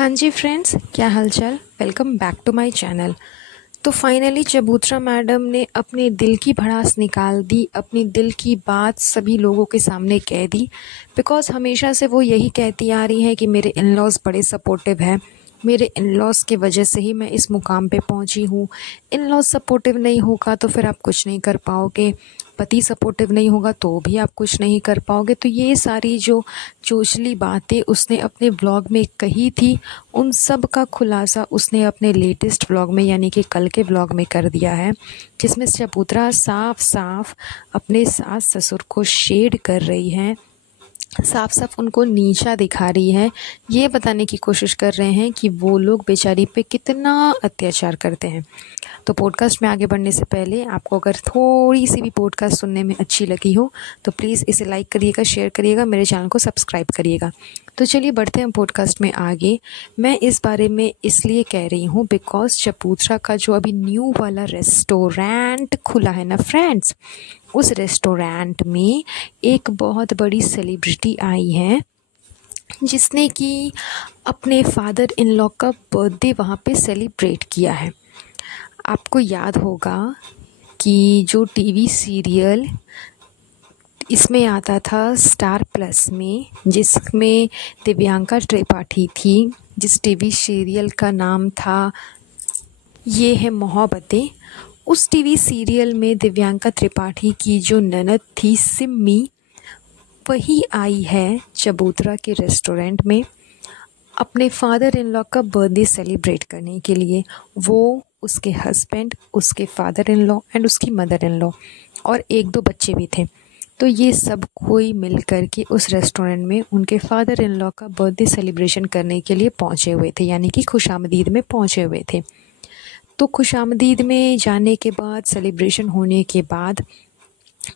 हाँ जी फ्रेंड्स, क्या हालचाल। Welcome back to my channel. तो फाइनली चबूतरा मैडम ने अपने दिल की भड़ास निकाल दी, अपनी दिल की बात सभी लोगों के सामने कह दी। बिकॉज़ हमेशा से वो यही कहती आ रही हैं कि मेरे इन लॉज़ बड़े सपोर्टिव हैं, मेरे इन लॉज़ की वजह से ही मैं इस मुकाम पे पहुंची हूँ। इन लॉज़ सपोर्टिव नहीं होगा तो फिर आप कुछ नहीं कर पाओगे, पति सपोर्टिव नहीं होगा तो भी आप कुछ नहीं कर पाओगे। तो ये सारी जो चोचली बातें उसने अपने ब्लॉग में कही थी, उन सब का खुलासा उसने अपने लेटेस्ट ब्लॉग में यानी कि कल के ब्लॉग में कर दिया है, जिसमें चबूतरा साफ साफ अपने सास ससुर को शेड कर रही हैं, साफ साफ उनको नीचा दिखा रही है। ये बताने की कोशिश कर रहे हैं कि वो लोग बेचारी पे कितना अत्याचार करते हैं। तो पॉडकास्ट में आगे बढ़ने से पहले आपको अगर थोड़ी सी भी पॉडकास्ट सुनने में अच्छी लगी हो तो प्लीज़ इसे लाइक करिएगा, शेयर करिएगा, मेरे चैनल को सब्सक्राइब करिएगा। तो चलिए बढ़ते हैं पॉडकास्ट में आगे। मैं इस बारे में इसलिए कह रही हूँ बिकॉज़ चबूतरा का जो अभी न्यू वाला रेस्टोरेंट खुला है ना फ्रेंड्स, उस रेस्टोरेंट में एक बहुत बड़ी सेलिब्रिटी आई है जिसने कि अपने फादर इन लॉ का बर्थडे वहाँ पे सेलिब्रेट किया है। आपको याद होगा कि जो टीवी सीरियल इसमें आता था स्टार प्लस में, जिसमें दिव्यांका त्रिपाठी थी, जिस टीवी सीरियल का नाम था ये है मोहब्बतें, उस टीवी सीरियल में दिव्यांका त्रिपाठी की जो ननद थी सिम्मी, वही आई है चबूतरा के रेस्टोरेंट में अपने फादर इन लॉ का बर्थडे सेलिब्रेट करने के लिए। वो, उसके हस्बैंड, उसके फादर इन लॉ एंड उसकी मदर इन लॉ और एक दो बच्चे भी थे। तो ये सब कोई मिल कर के उस रेस्टोरेंट में उनके फादर इन लॉ का बर्थडे सेलिब्रेशन करने के लिए पहुँचे हुए थे, यानी कि खुशामदीद में पहुँचे हुए थे। तो खुशामदीद में जाने के बाद, सेलिब्रेशन होने के बाद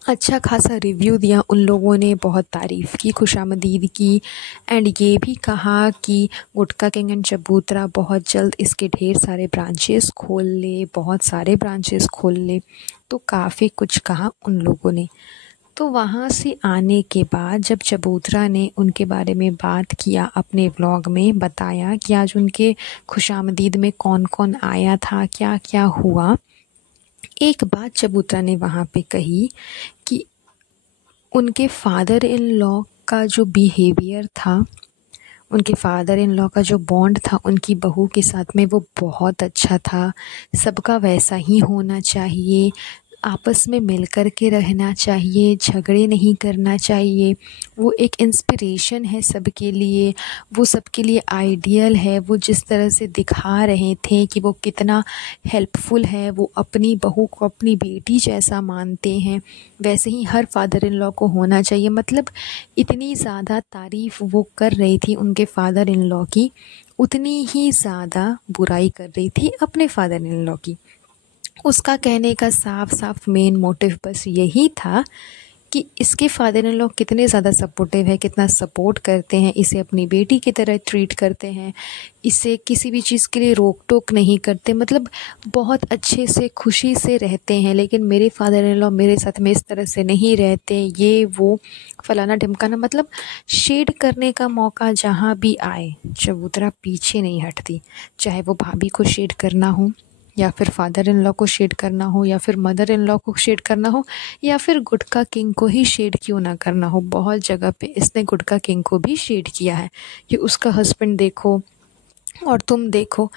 अच्छा खासा रिव्यू दिया उन लोगों ने, बहुत तारीफ़ की खुशामदीद की एंड ये भी कहा कि गुटका किंग एंड चबूतरा बहुत जल्द इसके ढेर सारे ब्रांचेस खोल ले, बहुत सारे ब्रांचेस खोल ले। तो काफ़ी कुछ कहा उन लोगों ने। तो वहाँ से आने के बाद जब चबूतरा ने उनके बारे में बात किया, अपने व्लॉग में बताया कि आज उनके खुशामदीद में कौन कौन आया था, क्या क्या हुआ। एक बात चबूतरा ने वहाँ पे कही कि उनके फादर इन लॉ का जो बिहेवियर था, उनके फादर इन लॉ का जो बॉन्ड था उनकी बहू के साथ में, वो बहुत अच्छा था। सबका वैसा ही होना चाहिए, आपस में मिल कर के रहना चाहिए, झगड़े नहीं करना चाहिए। वो एक इंस्पिरेशन है सबके लिए, वो सबके लिए आइडियल है। वो जिस तरह से दिखा रहे थे कि वो कितना हेल्पफुल है, वो अपनी बहू को अपनी बेटी जैसा मानते हैं, वैसे ही हर फादर इन लॉ को होना चाहिए। मतलब इतनी ज़्यादा तारीफ़ वो कर रही थी उनके फादर इन लॉ की, उतनी ही ज़्यादा बुराई कर रही थी अपने फादर इन लॉ की। उसका कहने का साफ साफ मेन मोटिव बस यही था कि इसके फादर इन लॉ कितने ज़्यादा सपोर्टिव है, कितना सपोर्ट करते हैं, इसे अपनी बेटी की तरह ट्रीट करते हैं, इसे किसी भी चीज़ के लिए रोक टोक नहीं करते, मतलब बहुत अच्छे से खुशी से रहते हैं। लेकिन मेरे फादर इन लॉ मेरे साथ में इस तरह से नहीं रहते, ये वो फलाना ढिमकाना, मतलब शेड करने का मौका जहाँ भी आए चबूतरा पीछे नहीं हटती। चाहे वो भाभी को शेड करना हो, या फिर फादर इन लॉ को शेड करना हो, या फिर मदर इन लॉ को शेड करना हो, या फिर गुटका किंग को ही शेड क्यों ना करना हो। बहुत जगह पे इसने गुटका किंग को भी शेड किया है कि उसका हस्बैंड देखो और तुम देखो।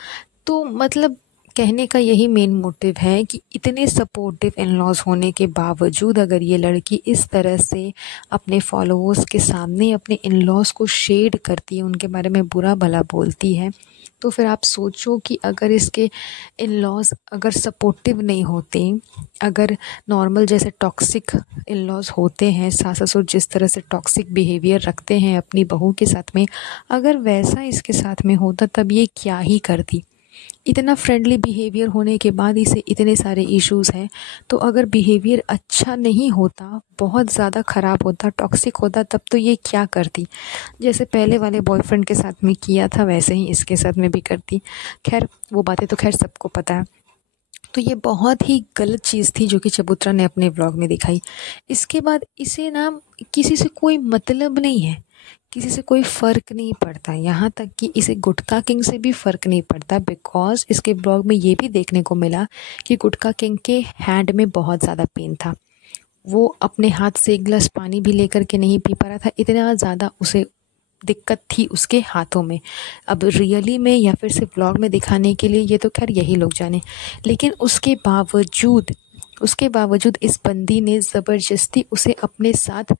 तो मतलब कहने का यही मेन मोटिव है कि इतने सपोर्टिव इन लॉज होने के बावजूद अगर ये लड़की इस तरह से अपने फॉलोअर्स के सामने अपने इन लॉज को शेड करती है, उनके बारे में बुरा भला बोलती है, तो फिर आप सोचो कि अगर इसके इन लॉज अगर सपोर्टिव नहीं होते, अगर नॉर्मल जैसे टॉक्सिक इन लॉज होते हैं, सास ससुर जिस तरह से टॉक्सिक बिहेवियर रखते हैं अपनी बहू के साथ में, अगर वैसा इसके साथ में होता तब ये क्या ही करती। इतना फ्रेंडली बिहेवियर होने के बाद इसे इतने सारे इश्यूज़ हैं। तो अगर बिहेवियर अच्छा नहीं होता, बहुत ज़्यादा ख़राब होता, टॉक्सिक होता, तब तो ये क्या करती। जैसे पहले वाले बॉयफ्रेंड के साथ में किया था वैसे ही इसके साथ में भी करती। खैर वो बातें तो खैर सबको पता है। तो ये बहुत ही गलत चीज़ थी जो कि चबूतरा ने अपने व्लॉग में दिखाई। इसके बाद इसे ना किसी से कोई मतलब नहीं है, किसी से कोई फ़र्क नहीं पड़ता, यहाँ तक कि इसे गुटखा किंग से भी फ़र्क नहीं पड़ता, बिकॉज़ इसके ब्लॉग में ये भी देखने को मिला कि गुटखा किंग के हैंड में बहुत ज़्यादा पेन था। वो अपने हाथ से एक गिलास पानी भी लेकर के नहीं पी पा रहा था, इतना ज़्यादा उसे दिक्कत थी उसके हाथों में। अब रियली में या फिर सिर्फ ब्लॉग में दिखाने के लिए, ये तो खैर यही लोग जाने, लेकिन उसके बावजूद इस बंदी ने ज़बरदस्ती उसे अपने साथ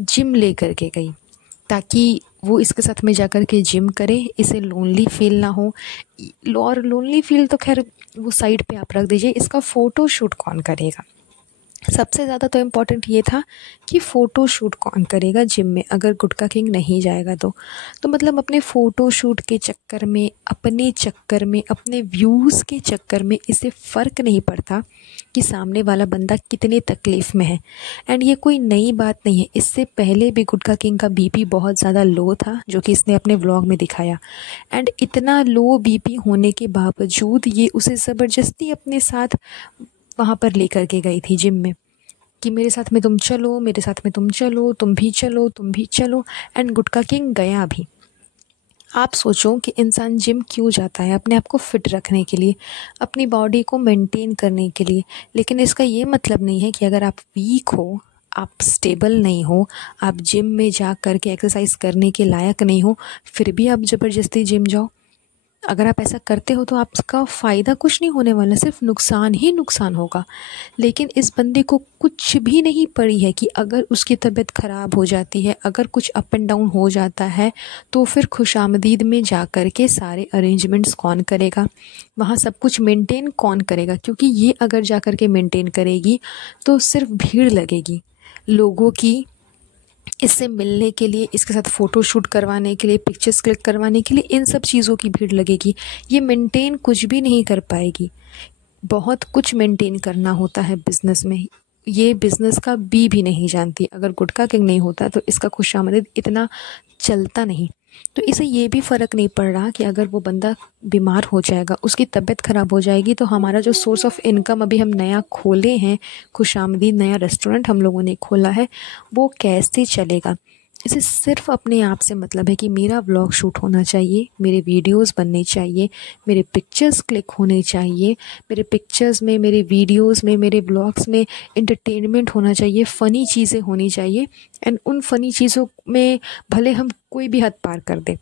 जिम लेकर के गई, ताकि वो इसके साथ में जाकर के जिम करे, इसे लोनली फील ना हो। और लोनली फील तो खैर वो साइड पे आप रख दीजिए, इसका फ़ोटो शूट कौन करेगा? सबसे ज़्यादा तो इम्पॉर्टेंट ये था कि फ़ोटो शूट कौन करेगा जिम में, अगर गुटखा किंग नहीं जाएगा तो मतलब अपने फ़ोटो शूट के चक्कर में, अपने व्यूज़ के चक्कर में इसे फ़र्क नहीं पड़ता कि सामने वाला बंदा कितने तकलीफ़ में है। एंड ये कोई नई बात नहीं है, इससे पहले भी गुटखा किंग का बीपी बहुत ज़्यादा लो था, जो कि इसने अपने व्लॉग में दिखाया। एंड इतना लो बीपी होने के बावजूद ये उसे ज़बरदस्ती अपने साथ वहाँ पर लेकर के गई थी जिम में, कि मेरे साथ में तुम चलो, मेरे साथ में तुम चलो, तुम भी चलो, तुम भी चलो। एंड गुटखा किंग गया भी। आप सोचो कि इंसान जिम क्यों जाता है? अपने आप को फिट रखने के लिए, अपनी बॉडी को मेंटेन करने के लिए। लेकिन इसका ये मतलब नहीं है कि अगर आप वीक हो, आप स्टेबल नहीं हो, आप जिम में जा कर के एक्सरसाइज करने के लायक नहीं हो, फिर भी आप ज़बरदस्ती जिम जाओ। अगर आप ऐसा करते हो तो आपका फ़ायदा कुछ नहीं होने वाला, सिर्फ नुकसान ही नुकसान होगा। लेकिन इस बंदे को कुछ भी नहीं पड़ी है कि अगर उसकी तबीयत ख़राब हो जाती है, अगर कुछ अप एंड डाउन हो जाता है, तो फिर खुशामदीद में जा कर के सारे अरेंजमेंट्स कौन करेगा, वहाँ सब कुछ मेंटेन कौन करेगा? क्योंकि ये अगर जा कर के मेंटेन करेगी तो सिर्फ भीड़ लगेगी लोगों की, इससे मिलने के लिए, इसके साथ फ़ोटो शूट करवाने के लिए, पिक्चर्स क्लिक करवाने के लिए, इन सब चीज़ों की भीड़ लगेगी। ये मेंटेन कुछ भी नहीं कर पाएगी। बहुत कुछ मेंटेन करना होता है बिज़नेस में। ये बिज़नेस का बी भी नहीं जानती। अगर गुटखा किंग नहीं होता तो इसका खुशामदीद इतना चलता नहीं। तो इसे ये भी फ़र्क नहीं पड़ रहा कि अगर वो बंदा बीमार हो जाएगा, उसकी तबीयत ख़राब हो जाएगी, तो हमारा जो सोर्स ऑफ इनकम अभी हम नया खोले हैं, खुशामदीद नया रेस्टोरेंट हम लोगों ने खोला है, वो कैसे चलेगा? इसे सिर्फ अपने आप से मतलब है कि मेरा व्लॉग शूट होना चाहिए, मेरे वीडियोस बनने चाहिए, मेरे पिक्चर्स क्लिक होने चाहिए, मेरे पिक्चर्स में, मेरे वीडियोस में, मेरे व्लॉग्स में एंटरटेनमेंट होना चाहिए, फ़नी चीज़ें होनी चाहिए। एंड उन फ़नी चीज़ों में भले हम कोई भी हद पार कर दें,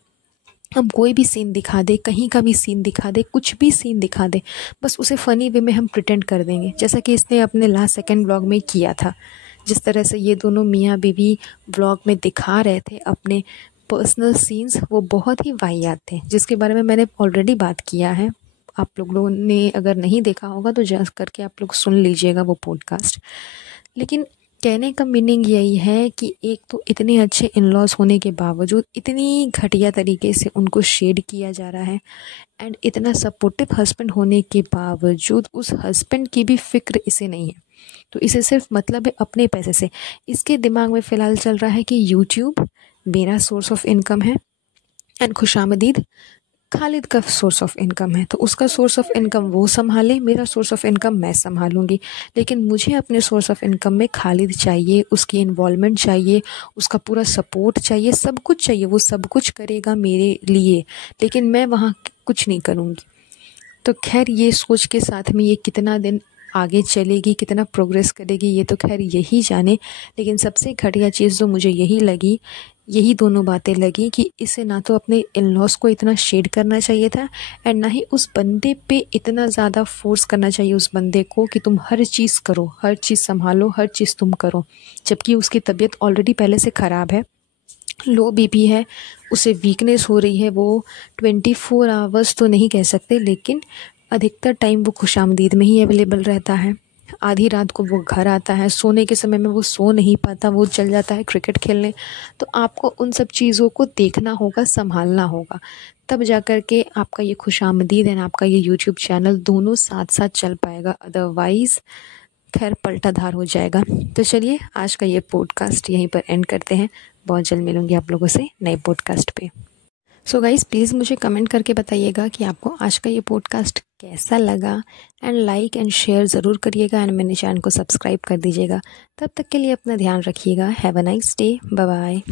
हम कोई भी सीन दिखा दें, कहीं का भी सीन दिखा दें, कुछ भी सीन दिखा दें, बस उसे फ़नी वे में हम प्रिटेंड कर देंगे, जैसा कि इसने अपने लास्ट सेकंड व्लॉग में किया था। जिस तरह से ये दोनों मियाँ बीवी व्लॉग में दिखा रहे थे अपने पर्सनल सीन्स, वो बहुत ही वाहियात थे, जिसके बारे में मैंने ऑलरेडी बात किया है। आप लोगों ने अगर नहीं देखा होगा तो जा करके आप लोग सुन लीजिएगा वो पॉडकास्ट। लेकिन कहने का मीनिंग यही है कि एक तो इतने अच्छे इन लॉज होने के बावजूद इतनी घटिया तरीके से उनको शेड किया जा रहा है, एंड इतना सपोर्टिव हस्बैंड होने के बावजूद उस हस्बैंड की भी फिक्र इसे नहीं है। तो इसे सिर्फ मतलब है अपने पैसे से। इसके दिमाग में फ़िलहाल चल रहा है कि यूट्यूब मेरा सोर्स ऑफ इनकम है, एंड खुशामदीद खालिद का सोर्स ऑफ इनकम है। तो उसका सोर्स ऑफ इनकम वो संभाले, मेरा सोर्स ऑफ इनकम मैं संभालूंगी। लेकिन मुझे अपने सोर्स ऑफ इनकम में खालिद चाहिए, उसकी इन्वॉल्वमेंट चाहिए, उसका पूरा सपोर्ट चाहिए, सब कुछ चाहिए। वो सब कुछ करेगा मेरे लिए, लेकिन मैं वहाँ कुछ नहीं करूँगी। तो खैर ये सोच के साथ में ये कितना दिन आगे चलेगी, कितना प्रोग्रेस करेगी, ये तो खैर यही जाने। लेकिन सबसे घटिया चीज़ जो मुझे यही लगी, यही दोनों बातें लगी कि इसे ना तो अपने इन लॉज को इतना शेड करना चाहिए था, एंड ना ही उस बंदे पे इतना ज़्यादा फोर्स करना चाहिए उस बंदे को कि तुम हर चीज़ करो, हर चीज़ संभालो, हर चीज़ तुम करो। जबकि उसकी तबीयत ऑलरेडी पहले से ख़राब है, लो बीपी है, उसे वीकनेस हो रही है। वो 24 आवर्स तो नहीं कह सकते, लेकिन अधिकतर टाइम वो खुशामदीद में ही अवेलेबल रहता है। आधी रात को वो घर आता है, सोने के समय में वो सो नहीं पाता, वो चल जाता है क्रिकेट खेलने। तो आपको उन सब चीज़ों को देखना होगा, संभालना होगा, तब जा कर के आपका ये खुशामदीद एंड आपका ये यूट्यूब चैनल दोनों साथ साथ चल पाएगा। अदरवाइज़ खैर पलटाधार हो जाएगा। तो चलिए आज का ये पॉडकास्ट यहीं पर एंड करते हैं। बहुत जल्द मिलूंगी आप लोगों से नए पॉडकास्ट पे। सो गाइज़ प्लीज़ मुझे कमेंट करके बताइएगा कि आपको आज का ये पॉडकास्ट कैसा लगा, एंड लाइक एंड शेयर ज़रूर करिएगा, एंड मेरे चैनल को सब्सक्राइब कर दीजिएगा। तब तक के लिए अपना ध्यान रखिएगा। Have a nice day. Bye bye.